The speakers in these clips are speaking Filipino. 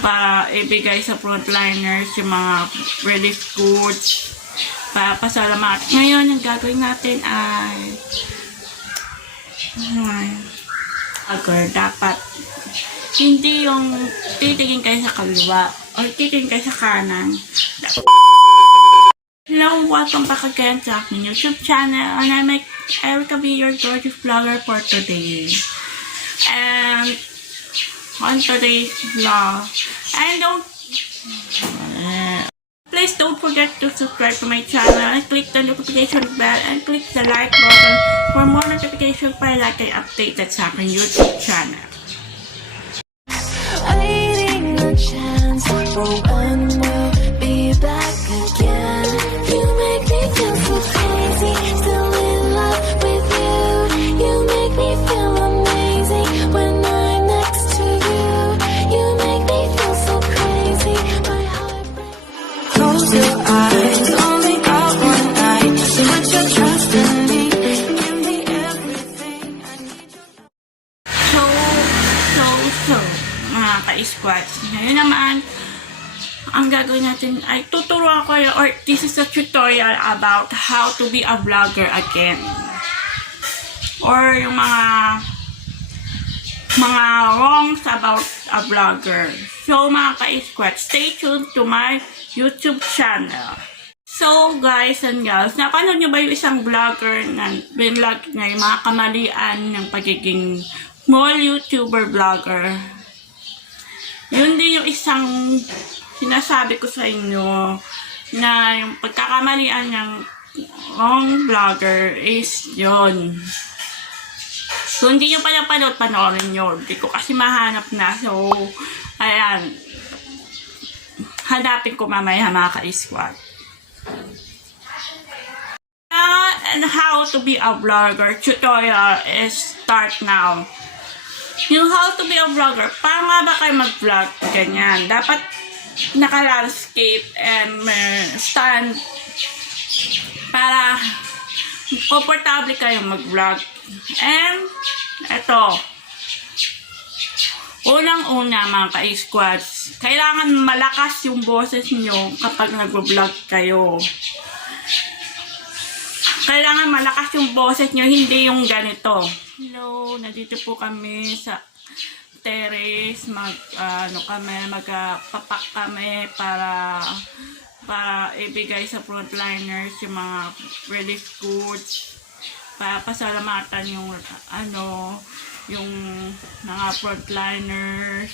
para ibigay sa frontliners yung mga relief goods, para pasalamat. Ngayon, yung gagawin natin ay dapat hindi yung titingin kayo sa kaliwa o titingin kayo sa kanan. Hello, welcome back again sa aking YouTube channel, and I make Erika be your gorgeous vlogger for today. And on today's vlog, please don't forget to subscribe to my channel and click the notification bell and click the like button for more notifications para like ay updated sa aking YouTube channel. Waiting a chance for when we'll be back again. You make me feel so crazy, still in love with you. You make me feel amazing when I'm next to you. You make me feel so crazy, my heart breaks. Close your eyes, only got one night. Put your trust in me, give me everything I need. So, mga ka-squats, ngayon naman, ang gagawin natin ay tuturuan ko kayo, or this is a tutorial about how to be a vlogger again. Or yung mga wrongs about a vlogger. So, mga ka-squats, stay tuned to my YouTube channel. So, guys and girls, napanood nyo ba yung isang vlogger na binlog na yung mga kamalian ng pagiging small YouTuber vlogger? Yun din yung isang sinasabi ko sa inyo na yung pagkakamalian ng vlogger is yun. So, hindi nyo pa napanood, panoorin nyo. Hindi ko kasi mahanap na. So, ayan. Hanapin ko mamaya mga ka-squad. And how to be a vlogger tutorial is start now. Yung how to be a vlogger, paano nga ba kayo mag-vlog? Ganyan. Dapat naka-landscape and stand para komportable kayo mag-vlog. And eto, unang-una mga ka-squads, kailangan malakas yung boses nyo kapag nag-vlog kayo. Kailangan malakas yung boses nyo, hindi yung ganito. Hello, nandito po kami sa terrace, magpapak kami para ibigay sa frontliners yung mga relief goods, para pasalamatan yung yung mga frontliners.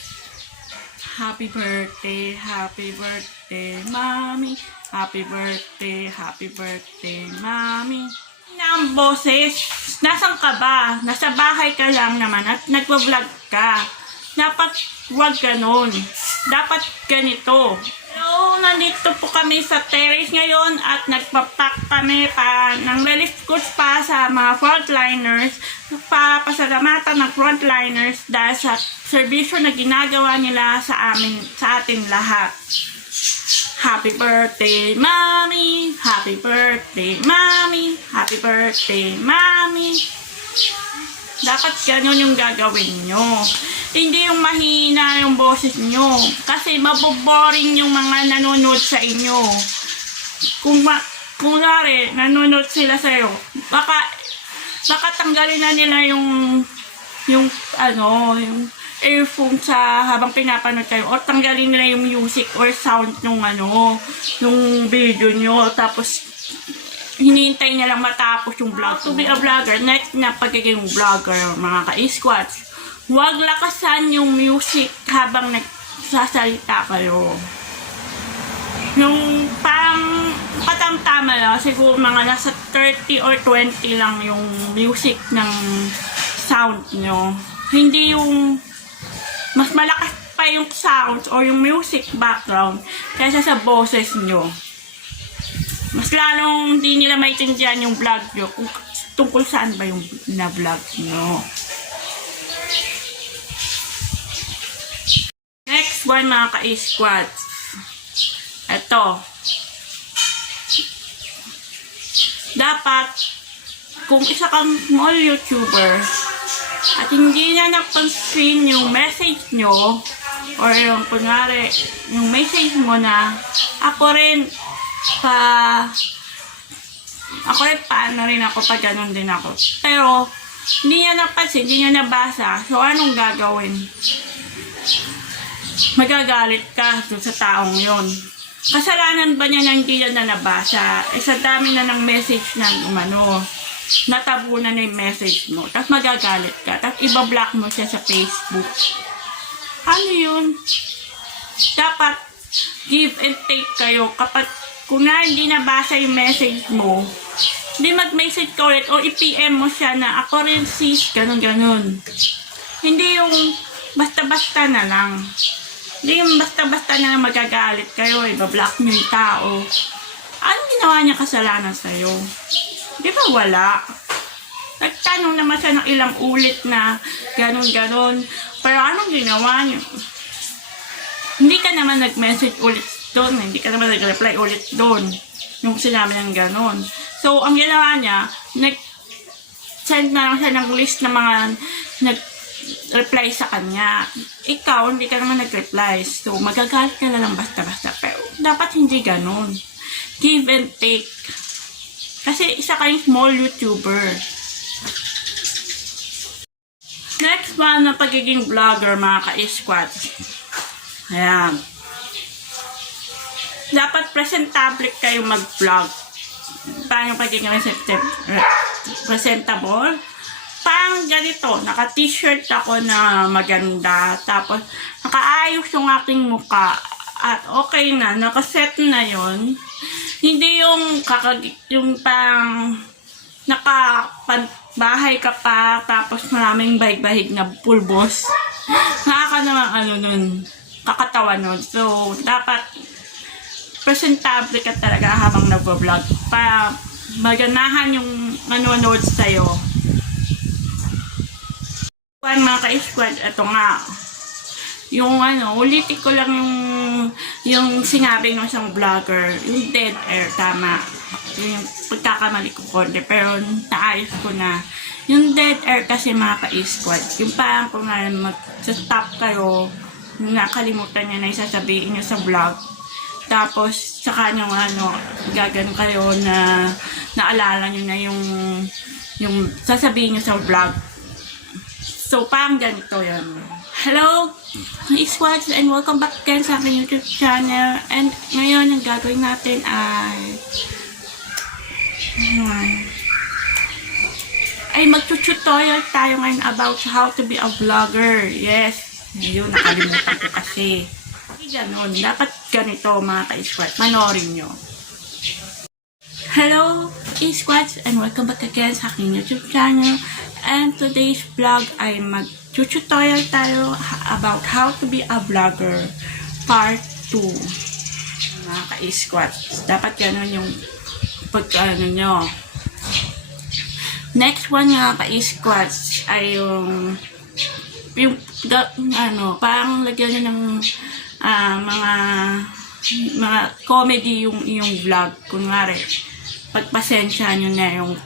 Happy birthday, mommy. Happy birthday, mommy. Ang boses, nasan ka ba? Nasa bahay ka lang naman at nagwa-vlog ka. Dapat wag ganun. Dapat ganito. So, nandito po kami sa terrace ngayon at nagpapak kami ng relief goods pa sa mga frontliners, para pasalamatan ng frontliners dahil sa serbisyo na ginagawa nila sa atin lahat. Happy birthday, mommy! Happy birthday, mommy! Happy birthday, mommy! Dapat ganun yung gagawin nyo. Hindi yung mahina yung boses nyo. Kasi maboboring yung mga nanonood sa inyo. Kung nanonood sila sa'yo, baka tanggalin na nila yung earphone habang pinapanood kayo, o tanggalin nila yung music or sound nung video nyo, tapos hinihintay niya lang matapos yung vlog. To be a vlogger, next na pagiging vlogger, mga ka-squats, huwag lakasan yung music habang nagsasalita kayo. Yung patang-tama lang, siguro mga nasa 30 or 20 lang yung music ng sound nyo. Hindi yung mas malakas pa yung sounds or yung music background kaysa sa boses nyo. Mas lalong hindi nila maintindihan yung vlog nyo kung tungkol saan ba yung na-vlog nyo. Next one mga ka-squads. Ito. Dapat, kung isa kang small YouTuber, at hindi na napansin yung message nyo, or yung kunwari, yung message mo na ako rin paano rin ako pag ganun din ako. Pero, hindi niya napansin, hindi niya nabasa. So, anong gagawin? Magagalit ka dun sa taong yon. Kasalanan ba niya na hindi niya na nabasa? Sa dami na ng message ng natabunan na yung message mo. Tapos magagalit ka. Tapos ibablock mo siya sa Facebook. Ano yun? Dapat give and take kayo. Kapag kung hindi nabasa yung message mo, hindi mag-message ka ulit o i-PM mo siya na ako rin sis, ganun. Hindi yung basta-basta na lang. Hindi yung basta-basta na lang magagalit kayo, ibablock nyo yung tao. Anong ginawa niya kasalanan sa'yo? Di ba wala? Nagtanong naman siya ng ilang ulit na ganun. Pero anong ginawa niyo? Hindi ka naman nag-message ulit doon. Hindi ka naman nag-reply ulit doon. Yung sinabi ng ganun. So, ang ginawa niya, nag-send na lang siya ng list ng mga nag-reply sa kanya. Ikaw, hindi ka naman nag-reply. So, magagalit ka na lang basta-basta. Pero, dapat hindi ganun. Give and take. Kasi isa kayong small YouTuber. Next one na pagiging vlogger, mga ka-squad. Ayan. Dapat presentable kayo mag-vlog. Paano pagiging presentable? Parang ganito, naka-t-shirt ako na maganda. Tapos, nakaayos yung aking muka. At okay na, nakaset na yon. Hindi yung pang nakabahay ka pa, tapos maraming bahig-bahig na pulbos. Kakatawa nun. So, dapat presentable ka talaga habang nagvo-vlog para maganahan yung manonood sa'yo. Mga ka-squad, ito nga. Yung ulitin ko lang yung sinabi ng isang vlogger, yung dead air, tama. Yung pagkakamali ko konti, pero naayos ko na. Yung dead air kasi mga ka-squad, yung parang kung mag-stop kayo, nakalimutan niya na isasabihin niyo sa vlog. Tapos, saka nyo gagano kayo na naalala nyo na yung sasabihin nyo sa vlog. So, parang ganito yan. Hello, squads, and welcome back again sa aking YouTube channel. And ngayon, ang gagawin natin ay mag-tutorial tayo ngayon about how to be a vlogger. Yes, yun, nakalimutan ko kasi. Ganon, dapat ganito mga ka-squads, manorin nyo. Hello, squads, and welcome back again sa aking YouTube channel. And today's vlog ay mag-tutorial tayo about how to be a vlogger part 2. Mga ka-squads, dapat ganon yung pagkaano nyo. Next one mga ka-squads ay yung parang lagyan nyo ng mga comedy yung vlog. Kunwari, pagpasensya nyo na yung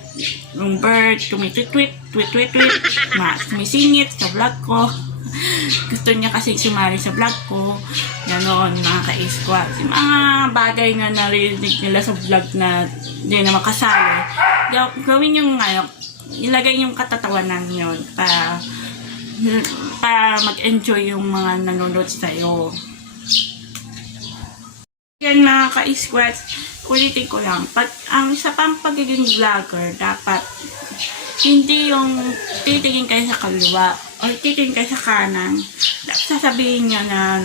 bird, tumitwit-twit, sumisingit sa vlog ko. Gusto niya kasi sumali sa vlog ko. Ganon, mga ka-squad. Yung mga bagay na narinig nila sa vlog na hindi na makasali, gawin yung ilagay yung katatawanan yun para mag-enjoy yung mga nanonood sa'yo. Yan mga ka-squads, ulitin ko lang. Ang isa pang pagiging vlogger, dapat hindi yung titingin kayo sa kaliwa o titingin kayo sa kanan. Sasabihin nyo na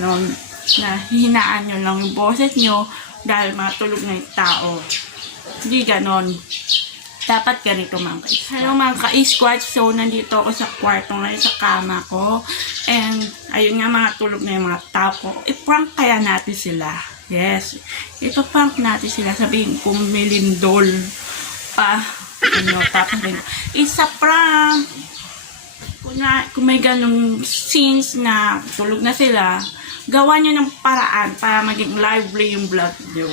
hihinaan nyo lang yung boses nyo dahil matulog na yung tao. Hindi ganon. Dapat ganito mga ka-squads. Hello mga ka-squads, so nandito ako sa kwarto ngayon sa kama ko. And ayun nga, mga tulog na yung mga tao ko. I-prank kaya natin sila. Yes, ipaprank natin sila, sabihin kung milindol pa, tapos isa prank. Kung may ganong scenes na tulog na sila, gawa nyo ng paraan para maging lively yung vlog nyo.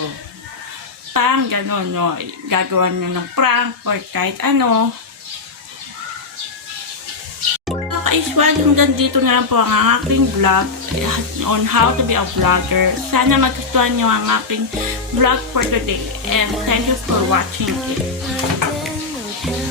Parang ganon, gagawa nyo ng prank or kahit ano. Ka-squad, hanggang dito na lang po ang aking vlog. on how to be a vlogger. Sana magustuhan nyo ang aking vlog for today. And thank you for watching it.